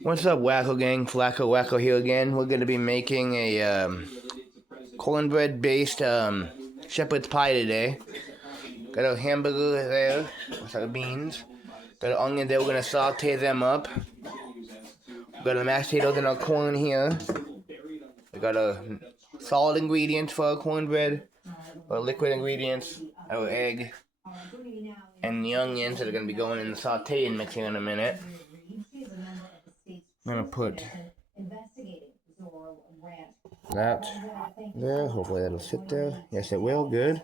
What's up, Wacko Gang? Flaxo Wacko here again. We're going to be making a cornbread based shepherd's pie today. Got a hamburger there with our beans. Got an onion there. We're going to saute them up. Got a mashed potatoes and our corn here. We got a solid ingredients for our cornbread. Our liquid ingredients, our egg, and the onions that are going to be going in the sauteing mixer in a minute. I'm going to put that there. Hopefully that'll sit there. Yes, it will. Good.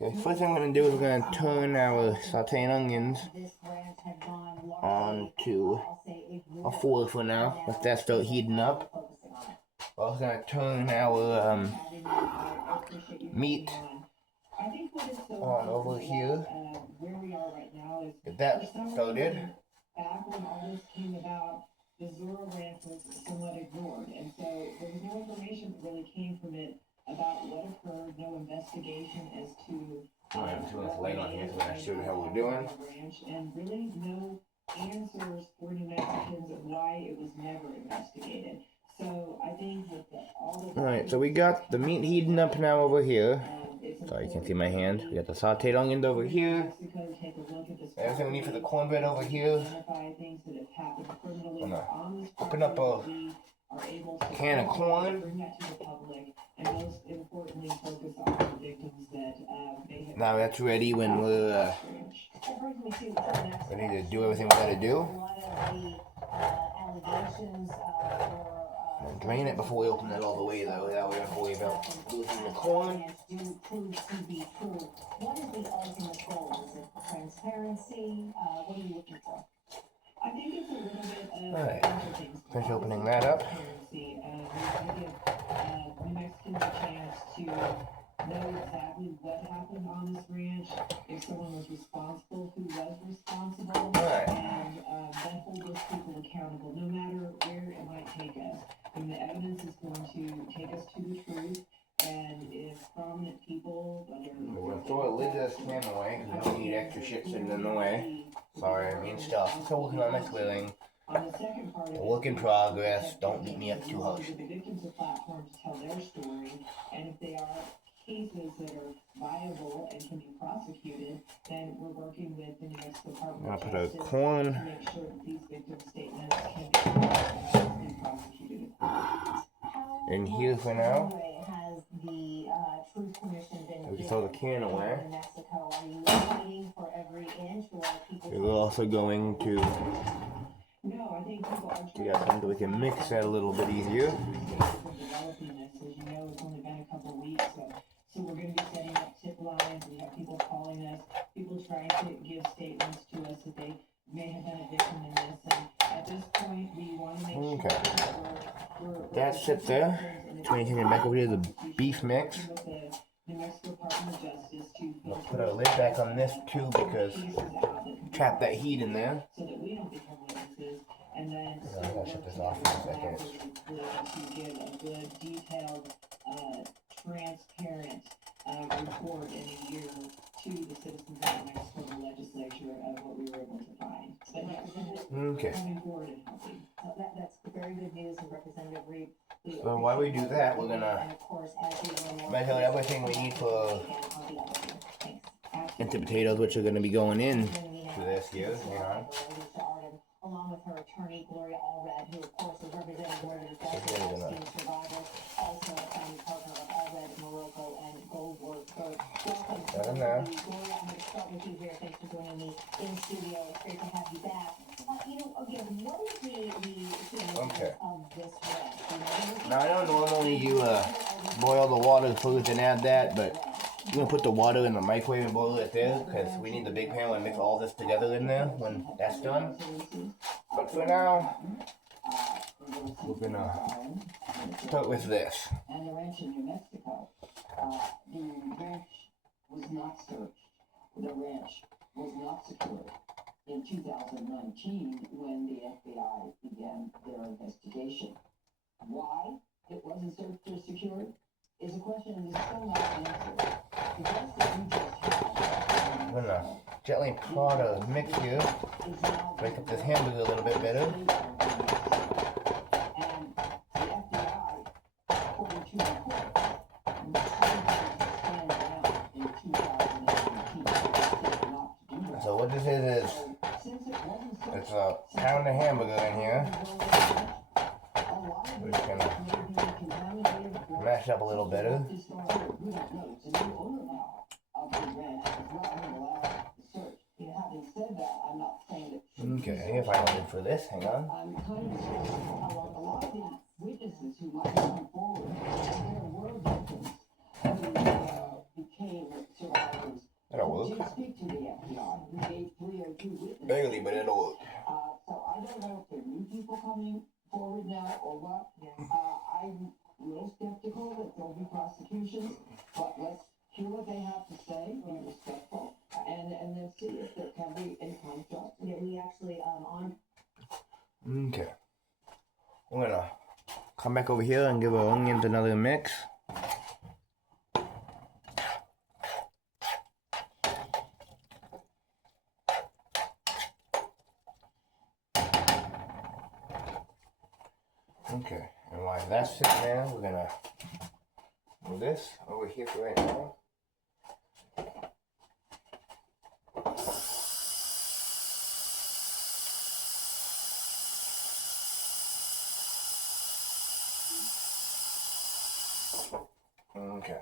Okay, first thing I'm going to do is we're going to turn our sauteing onions onto a foil for now. Let that start heating up. We're also going to turn our meat on over here. Get that started. Back when all this came about, the Zora Ranch was somewhat ignored, and so there was no information that really came from it about what occurred, no investigation as to I have 2 minutes late on here, so I'm not sure how we're doing. And really no answers for New Mexicans of why it was never investigated. So I think that Alright, so we got the meat heating up now over here. Sorry, you can't see my hand. We got the sauteed onions over here. Everything we need for the cornbread over here. I'm gonna open up a can of corn. Now that's ready when we're ready to do everything we gotta do. And drain it before we open it all the way though. That way we don't have to worry about losing the corn. What is the ultimate goal? Is it transparency? What are you looking for? I think it's a little bit of Alright, finish opening that up. We give New Mexicans a chance to know exactly what happened on this ranch, if someone was responsible, who was responsible, and then hold those people accountable, no matter where it might take us. And the evidence is going to take us to the truth, and if prominent people, We're going to throw a lid to this can away, because we don't need extra shit sitting in the way. Sorry, I mean stuff. I'm still working on my twirling. A work in progress. Don't beat me up too harsh. The victims of platforms tell their story, and if they are cases that are viable and can be prosecuted, then we're working with the New Mexico Department of Justice to make sure that these victim statements can be prosecuted. In here for now. Has the Truth Commission been We throw the can away. in Mexico? Are you waiting for every inch, or are people? We're also going to No, I think people are get something we can mix that a little bit easier. Developing this, as you know, it's only been a couple of weeks, so we're going to be setting up tip lines. We have people calling us, people trying to give statements to us that they may have been a victim in this. And at this point, we want to make sure that we're That's it there. So we can back over here the beef mix. New Mexico Department of Justice to We'll put our lid back on this too because trap that heat in there. so that we don't become witnesses, and then I gotta shut this off for a second. to give a good, detailed, transparent report in a year to the citizens of New Mexico, the legislature, of what we were able to find. But Okay. coming forward and helping. That's very good news, and Representative Reed. So while we do that, we're gonna make out everything we need for into potatoes, which are gonna be going in to this here. Along with her attorney, Gloria Allred, who of course is representing Gloria Epstein survivor, also a founding partner of Allred, Morocco, and Goldberg. So welcome. Got him there. Gloria, I'm going to start with you here. Thanks for joining me in studio. It's great to have you back. Again, what is the Okay. of this ranch? Now I know normally you boil the water first and add that, but I'm gonna put the water in the microwave and boil it there because we need the big pan and mix all this together in there when that's done. But for now, we're gonna start with this. And the ranch in New Mexico, the ranch was not searched. The ranch was not secured in 2019 when the FBI began their investigation. Why it wasn't searched or secured is a question that is still not answered. The best that you just had I'm gonna gently pour the mix here. is now Break up this hamburger a little bit better. And the FBI, according to reports, stand down in 2018. So what this is it's a pound of hamburger in here. We're just gonna mash up a little better. Okay, if I wanted for this, hang on. I'm kind of curious how a lot of the witnesses who might come forward, there were victims who became survivors. That'll work. Did speak to the FBI, who gave 302 witnesses. Barely, but it'll work. So I don't know if there are new people coming forward now or what. I'm a little skeptical that there'll be prosecutions, but let's hear what they have to say, be respectful, and then see if there can be any kind of justice. Yeah, we actually on. Okay. We're gonna come back over here and give our onions another mix. Okay, and while that's sitting there, we're gonna move this over here for right now. Okay.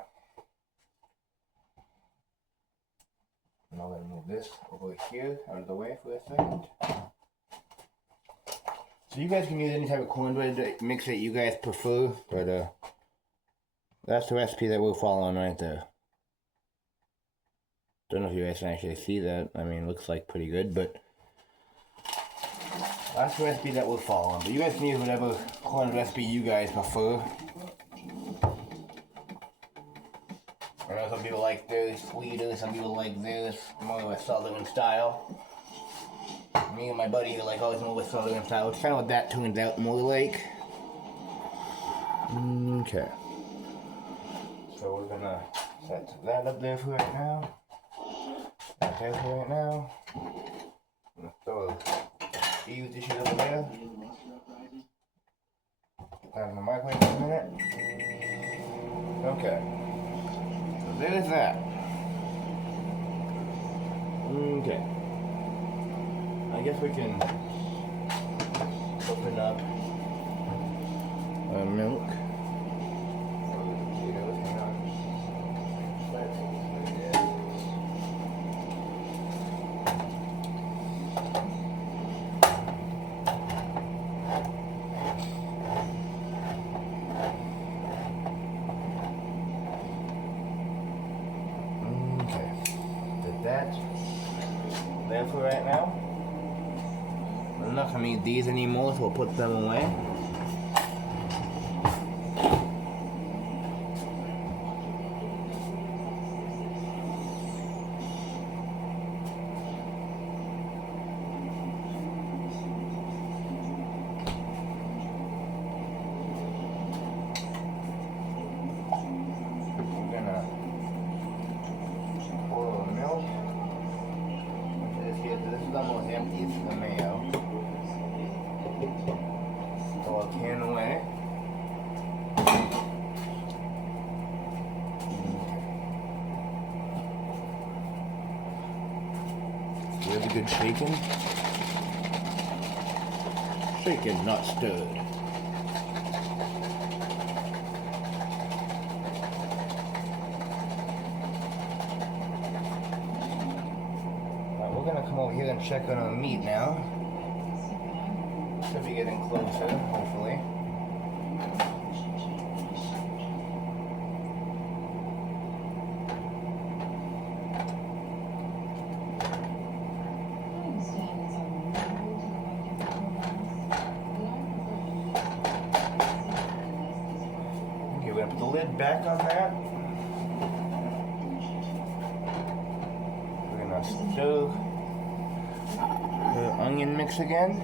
Now I'm gonna move this over here out of the way for a second. So you guys can use any type of cornbread mix that you guys prefer, but that's the recipe that we're following right there. Don't know if you guys can actually see that. I mean, it looks like pretty good, but that's the recipe that we're following. But you guys can use whatever corn recipe you guys prefer. I know some people like theirs sweeter, some people like theirs more of a southern style. Me and my buddy are like always more with southern style. It's kind of what that turns out more like. Okay. So we're gonna set that up there for right now. That there for right now. I'm gonna throw these dishes over there. Put that in the microwave for a minute. Okay. So there's that. Okay. I guess we can open up our milk. Okay, did that there for right now. I'm not gonna need these anymore, so we'll put them away. We're gonna pour a little milk. This is almost empty, it's the mayo. Throw a can away. Really good shaking. Shaken, not stirred. We're gonna come over here and check on our meat now. Should be getting closer, hopefully. Okay, we're gonna put the lid back on that. We're gonna stir the onion mix again.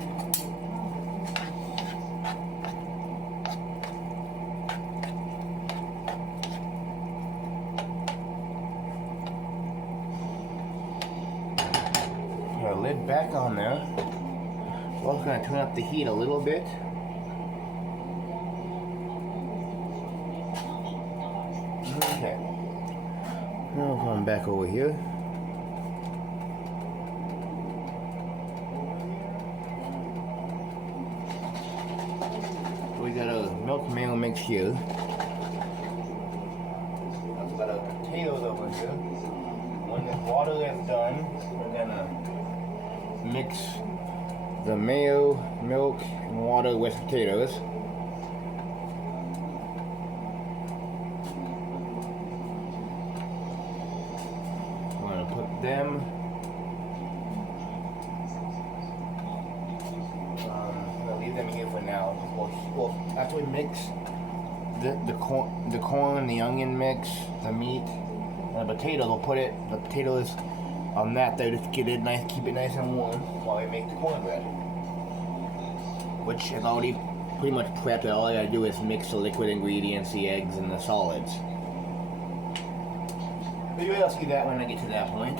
Put our lid back on there. Also gonna turn up the heat a little bit. Okay. Now we're going back over here. We got a milk mayo mix here. I've got our potatoes over here. When the water is done, we're gonna mix the mayo, milk, and water with potatoes. We're gonna put them. I'm gonna leave them here for now. Well, after we mix the corn, the onion mix, the meat, and the potatoes, we'll put the potatoes on that there, just get it nice, keep it nice and warm while we make the cornbread, which is already pretty much prepped. All I gotta do is mix the liquid ingredients, the eggs, and the solids. Maybe I'll see that when I get to that point.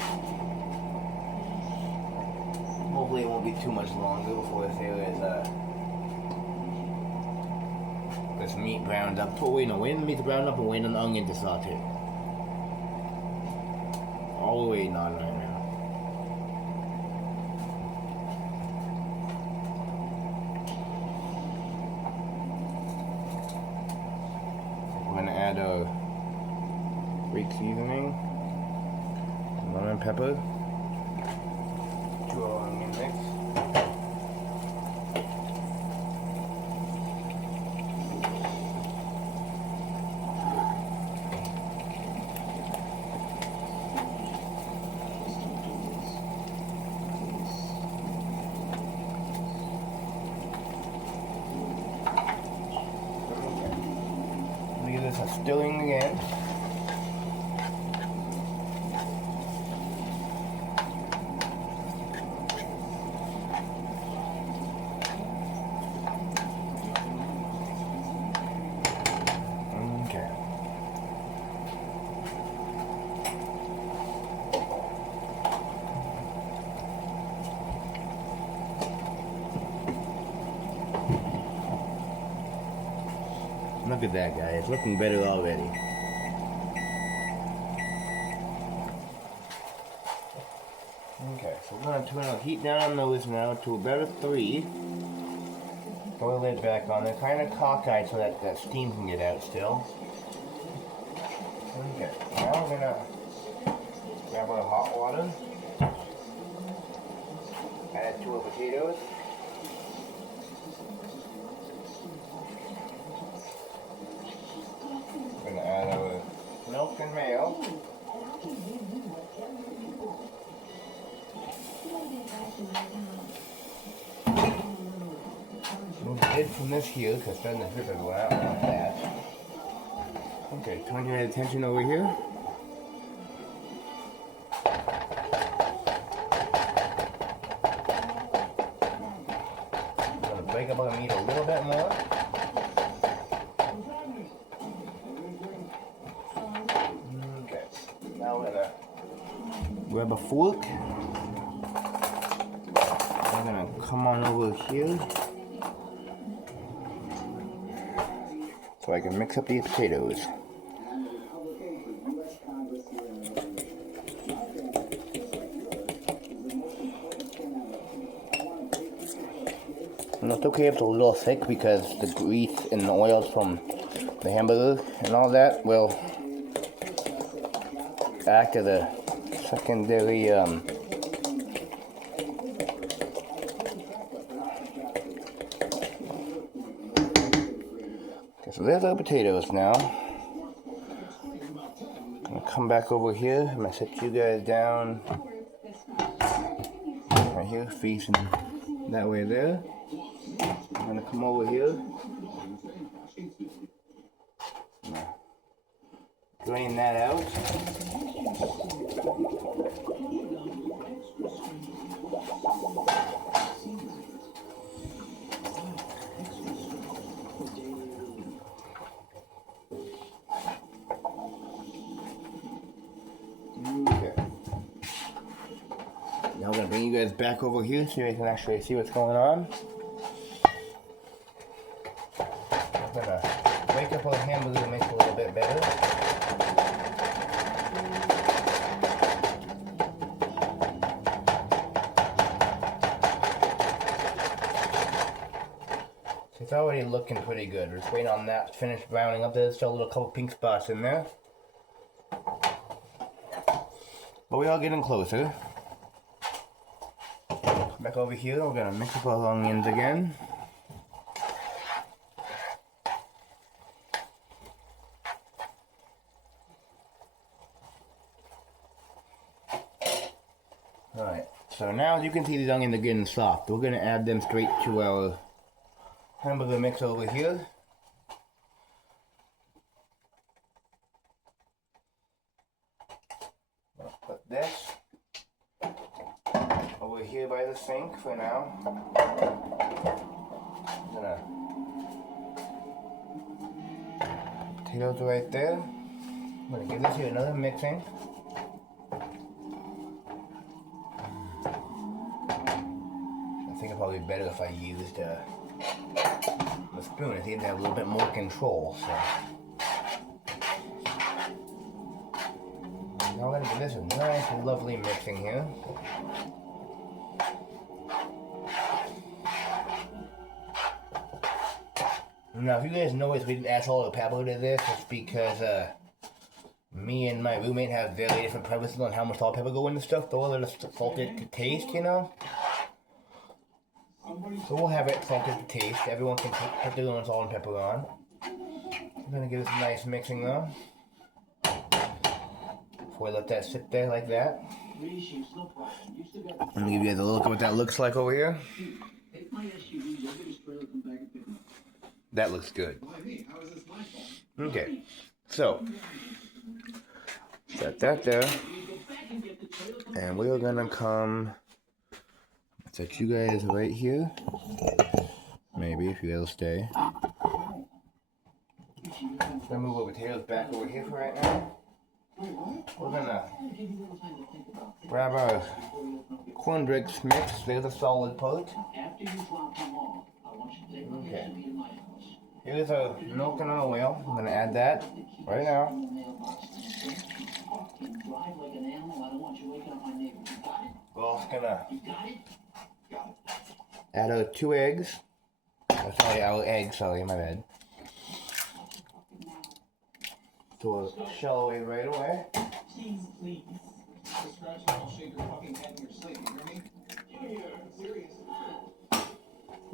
Hopefully it won't be too much longer before this meat browned up. Oh wait, no, wait until the meat's browned up and wait on the onion to saute. All the way on right now. We're gonna add a Greek seasoning, lemon pepper, to our onion mix. Give this a stirring again. Okay. Look at that, guy. It's looking better already. Okay, so we're going to turn our heat down on those now to about a 3. Throw the lid back on. They're kind of cockeyed so that steam can get out still. Okay, now we're going to grab our hot water. Add it to our potatoes. We're going to add our milk and mayo. Move the lid from this here, because then the drip will go out like that. Okay, turn your attention over here. I'm going to break up our meat a little bit more. Okay, now we're going to grab a fork. I'm going to come on over here so I can mix up these potatoes. And it's okay if it's a little thick because the grease and the oils from the hamburger and all that will act as a secondary okay, so there's our potatoes now. I'm gonna come back over here. I'm gonna set you guys down right here, facing that way there. I'm gonna come over here. Drain that out. Okay. Now we're gonna bring bring you guys back over here so you guys can actually see what's going on. I'm gonna wake up our hamburger to make it a little bit better. It's already looking pretty good. We're just waiting on that to finish browning up. There's still a little couple pink spots in there. But we are getting closer. Back over here, we're gonna mix up our onions again. Alright, so now as you can see, these onions are getting soft. We're gonna add them straight to our hamburger mix over here. I'll put this over here by the sink for now. I'm gonna potatoes right there. I'm gonna give this here another mixing. I think it'd probably be better if I used the spoon. I think I have a little bit more control. So now we're gonna give this a nice, lovely mixing here. Now, if you guys notice we didn't add salt or pepper to this, it's because me and my roommate have very different preferences on how much salt and pepper go into stuff. They're a little salted to taste, you know. So we'll have it salted to taste. Everyone can put their own salt and pepper on. I'm gonna give this a nice mixing though. Before we let that sit there like that. I'm gonna give you guys a look at what that looks like over here. That looks good. Okay, so set that there, and we're gonna come set you guys right here. Maybe if you guys will stay. I'm gonna move our potatoes back over here for right now. We're gonna grab our cornbread mix. There's a solid part. Okay. Here's our milk and our oil. I'm gonna add that right now. We're also gonna add our 2 eggs. Oh, sorry, our eggs. Sorry, my bad. So we'll shell away right away.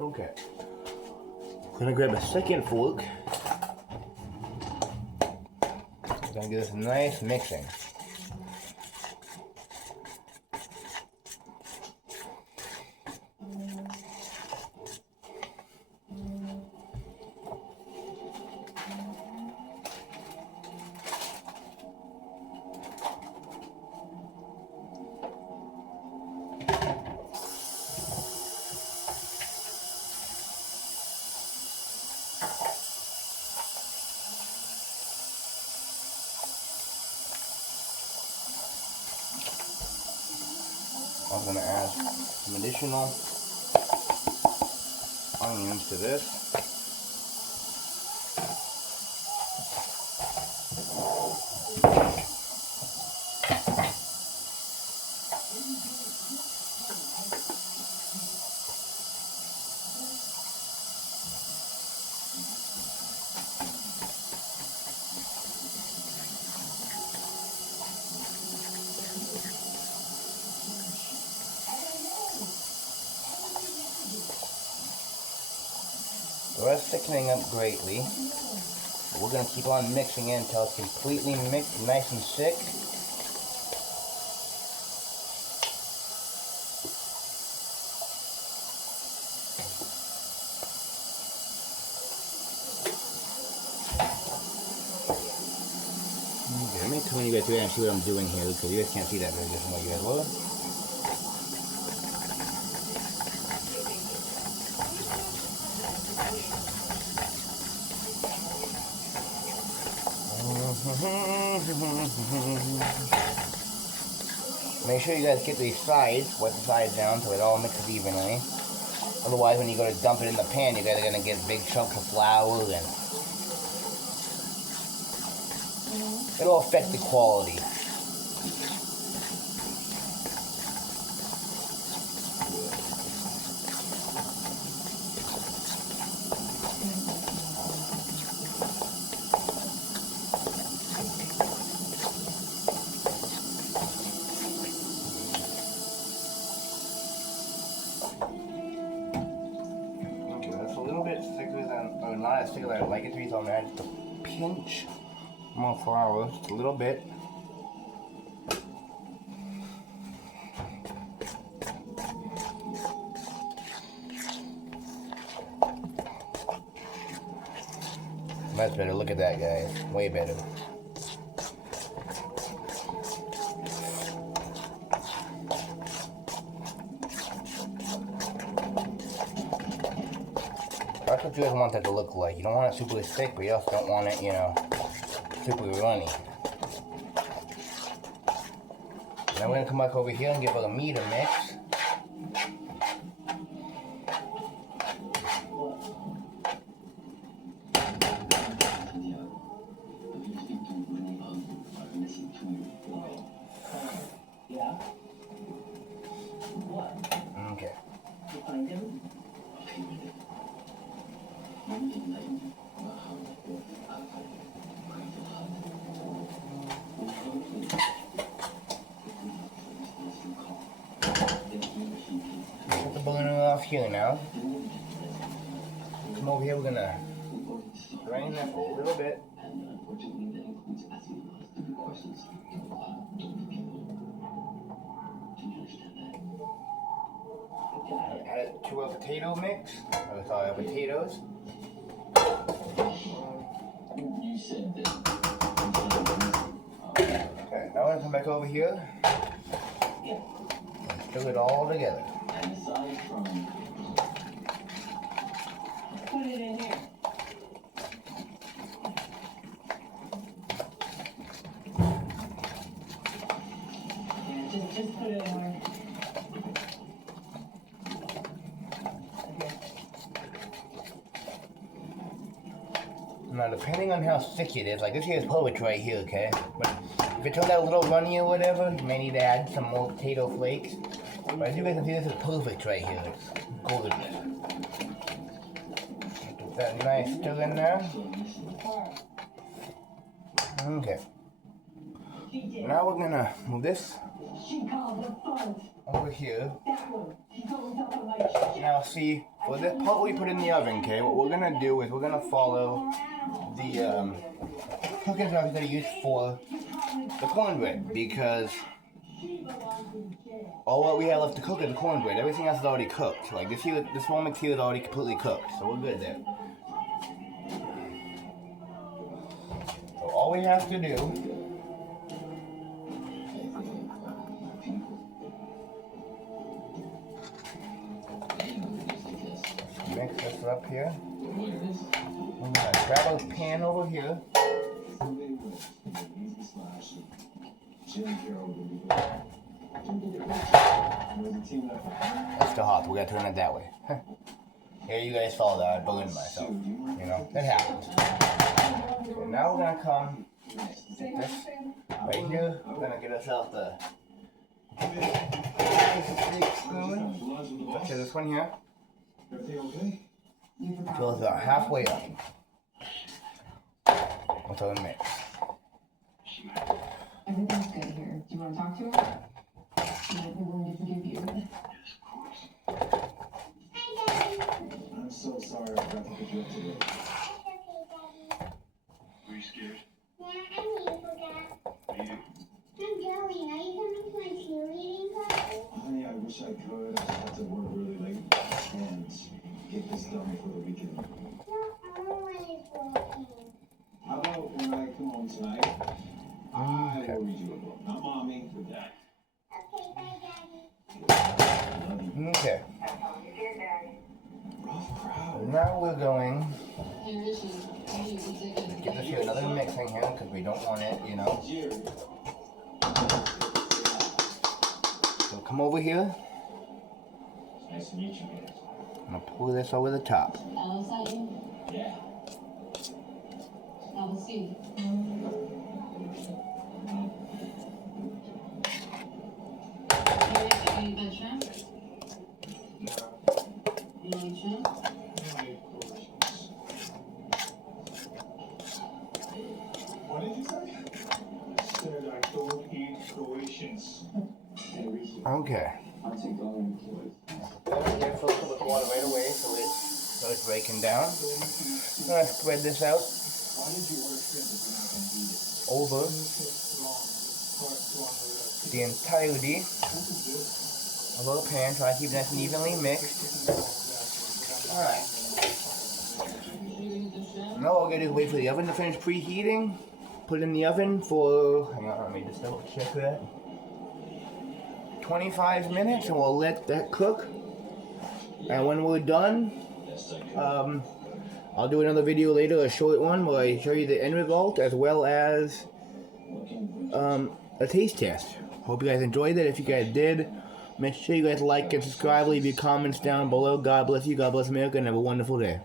Okay. We're gonna grab a second fork. We're gonna get this nice mixing. I'm going to add some additional onions to this. We're thickening up greatly. We're going to keep on mixing it until it's completely mixed, nice and thick. Okay, let me turn you guys through and see what I'm doing here, because you guys can't see that very good from where you guys were. Make sure you guys get these sides, wipe the sides down so it all mixes evenly. Otherwise, when you go to dump it in the pan, you guys are gonna get big chunks of flour and it'll affect the quality. Not as thick as I like it to be, so I'm gonna add just a pinch more flour, just a little bit. That's better. Look at that, guys. Way better. That's what you guys want that to look like. You don't want it super thick, but you also don't want it, you know, super runny. Now we're gonna come back over here and give it a meat a mix. Okay. Put the balloon off here now. Come over here, we're gonna drain that a little bit. Add it to a potato mix. Oh, sorry, potatoes. Okay, now we're gonna come back over here and stir it all together. Put it in here. Yeah, just put it in there. Now, depending on how thick it is, like this here is perfect right here, okay? But if it turns out a little runny or whatever, you may need to add some more potato flakes. But as you guys can see, this is perfect right here. It's golden. Get that nice stir in there. Okay. Now we're gonna move this over here. Now see, for this part we put in the oven, okay, what we're gonna do is we're gonna follow the cooking stuff we're gonna use for the cornbread, because all what we have left to cook is the cornbread. Everything else is already cooked. Like this here, this one mix here is already completely cooked, so we're good there. So all we have to do mix this up here. I'm gonna grab a pan over here. It's too hot, we gotta turn it that way. Here, you guys saw that, I ballooned myself. You know, it happens. Okay, now we're gonna come get this right here. We're gonna get ourselves the spoon. Let's do this one here. Fill it about halfway up. Until the mix. Everything's good here. Do you want to talk to her? She might be willing to forgive you. I'm so sorry I forgot to pick you up today. Were you scared? Yeah, I need to forget. What do you do? I'm going. Are you coming to my cheerleading class? Honey, I wish I could. I just have to work really late and get this done before the weekend. No, I don't want to go. How about when I come home tonight, I will read you a book. Not mommy, but dad. Okay, bye, Daddy. Love you. Okay. Rough crowd. Now we're going get this here another mixing here because we don't want it, you know. Jerry. come over here. Nice to meet you guys. I'm gonna pour this over the top. Yeah. Have a seat. Any bed shrimp? You don't eat shrimp? What did you say? Said I don't eat Croatians. Okay. I'll take all of the Get filled with water right away so it starts breaking down. I'm gonna spread this out Why did you order shrimp if you're not going to eat it? over the entirety of our pan. Try to keep it nice and evenly mixed. Alright. Now all we're gonna do is wait for the oven to finish preheating. Put it in the oven for, hang on, let me just double check that. 25 minutes, and we'll let that cook. And when we're done, I'll do another video later, a short one, where I show you the end result as well as a taste test. Hope you guys enjoyed it. If you guys did, make sure you guys like and subscribe. Leave your comments down below. God bless you. God bless America, and have a wonderful day.